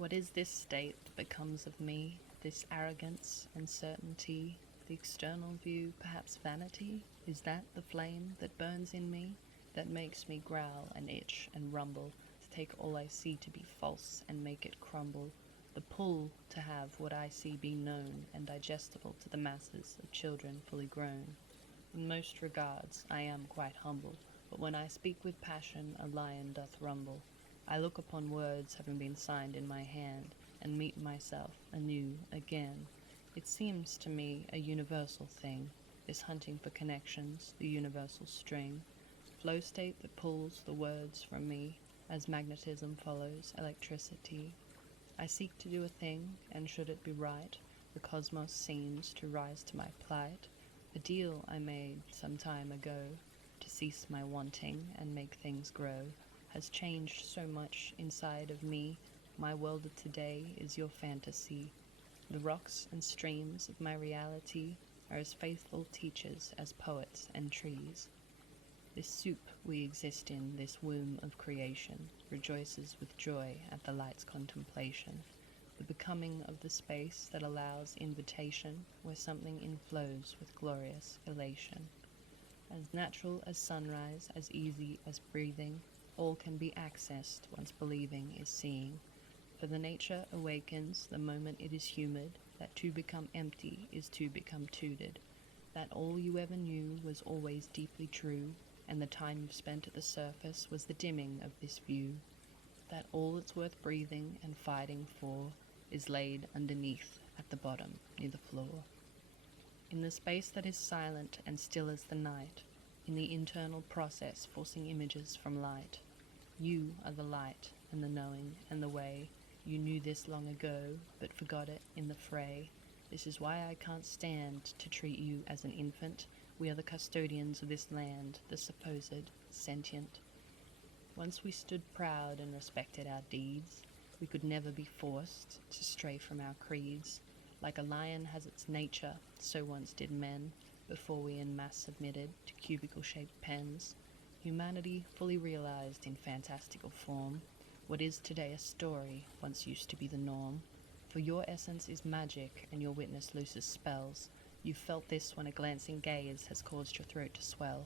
What is this state that becomes of me, this arrogance and certainty, the external view, perhaps vanity? Is that the flame that burns in me, that makes me growl and itch and rumble, to take all I see to be false and make it crumble? The pull to have what I see be known and digestible to the masses of children fully grown. In most regards I am quite humble, but when I speak with passion a lion doth rumble. I look upon words having been signed in my hand, and meet myself anew again. It seems to me a universal thing, this hunting for connections, the universal string, flow state that pulls the words from me, as magnetism follows electricity. I seek to do a thing, and should it be right, the cosmos seems to rise to my plight. A deal I made some time ago, to cease my wanting and make things grow, has changed so much inside of me. My world of today is your fantasy. The rocks and streams of my reality are as faithful teachers as poets and trees. This soup we exist in, this womb of creation, rejoices with joy at the light's contemplation, the becoming of the space that allows invitation, where something inflows with glorious elation. As natural as sunrise, as easy as breathing, all can be accessed once believing is seeing. For the nature awakens the moment it is humid, that to become empty is to become tooted, that all you ever knew was always deeply true, and the time you've spent at the surface was the dimming of this view, that all that's worth breathing and fighting for is laid underneath at the bottom near the floor. In the space that is silent and still as the night, in the internal process forcing images from light, you are the light and the knowing and the way. You knew this long ago, but forgot it in the fray. This is why I can't stand to treat you as an infant. We are the custodians of this land, the supposed sentient. Once we stood proud and respected our deeds. We could never be forced to stray from our creeds. Like a lion has its nature, so once did men, before we en masse submitted to cubicle-shaped pens. Humanity fully realized in fantastical form what is today a story once used to be the norm. For your essence is magic, and your witness looses spells. You've felt this when a glancing gaze has caused your throat to swell.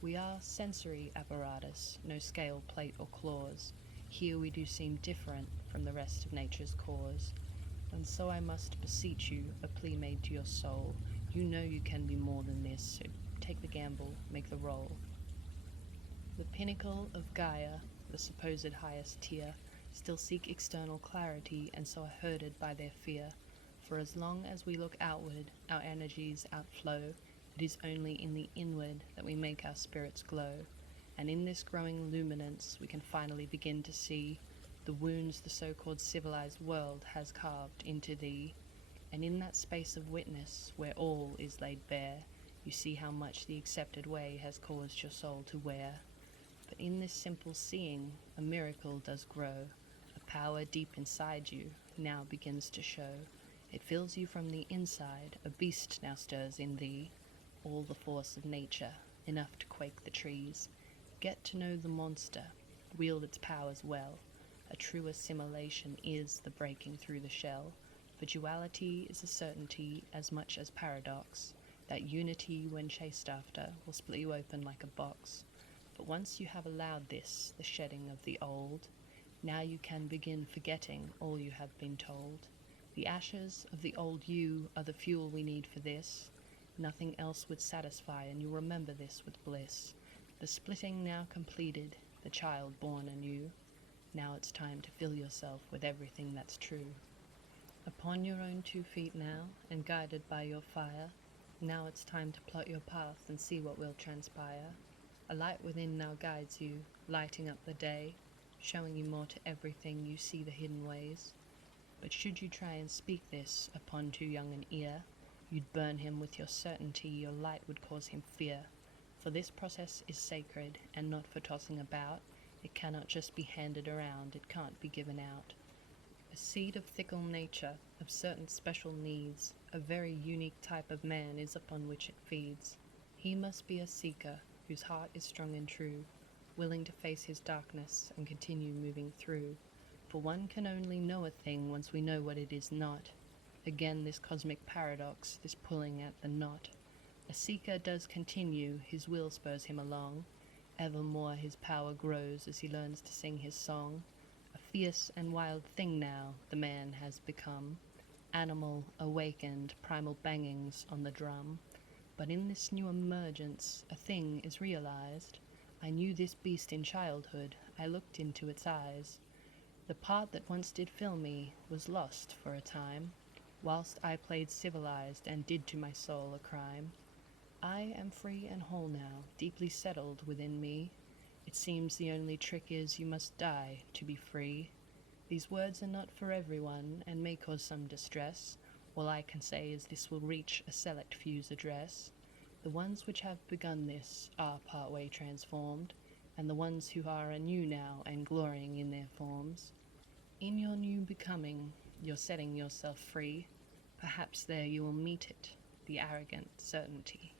We are sensory apparatus, no scale, plate, or claws. Here we do seem different from the rest of nature's cause. And so I must beseech you, a plea made to your soul. You know you can be more than this, so take the gamble, make the roll. The pinnacle of Gaia, the supposed highest tier, still seek external clarity, and so are herded by their fear. For as long as we look outward, our energies outflow. It is only in the inward that we make our spirits glow. And in this growing luminance we can finally begin to see the wounds the so-called civilized world has carved into thee. And in that space of witness, where all is laid bare, you see how much the accepted way has caused your soul to wear. But in this simple seeing, a miracle does grow. A power deep inside you now begins to show. It fills you from the inside, a beast now stirs in thee. All the force of nature, enough to quake the trees. Get to know the monster, wield its powers well. A true assimilation is the breaking through the shell. For duality is a certainty as much as paradox. That unity, when chased after, will split you open like a box. But once you have allowed this, the shedding of the old, now you can begin forgetting all you have been told. The ashes of the old you are the fuel we need for this. Nothing else would satisfy, and you'll remember this with bliss. The splitting now completed, the child born anew. Now it's time to fill yourself with everything that's true. Upon your own 2 feet now, and guided by your fire, now it's time to plot your path and see what will transpire. A light within now guides you, lighting up the day, showing you more to everything you see the hidden ways. But should you try and speak this upon too young an ear, you'd burn him with your certainty, your light would cause him fear. For this process is sacred, and not for tossing about. It cannot just be handed around, it can't be given out. A seed of fickle nature, of certain special needs, a very unique type of man is upon which it feeds. He must be a seeker, whose heart is strong and true, willing to face his darkness and continue moving through. For one can only know a thing once we know what it is not. Again this cosmic paradox, this pulling at the knot. A seeker does continue, his will spurs him along. Evermore his power grows as he learns to sing his song. A fierce and wild thing now the man has become. Animal, awakened, primal bangings on the drum. But in this new emergence, a thing is realized. I knew this beast in childhood, I looked into its eyes. The part that once did fill me was lost for a time, whilst I played civilized and did to my soul a crime. I am free and whole now, deeply settled within me. It seems the only trick is you must die to be free. These words are not for everyone, and may cause some distress. All I can say is this will reach a select few's address. The ones which have begun this are part way transformed, and the ones who are anew now and glorying in their forms. In your new becoming, you're setting yourself free. Perhaps there you will meet it, the arrogant certainty.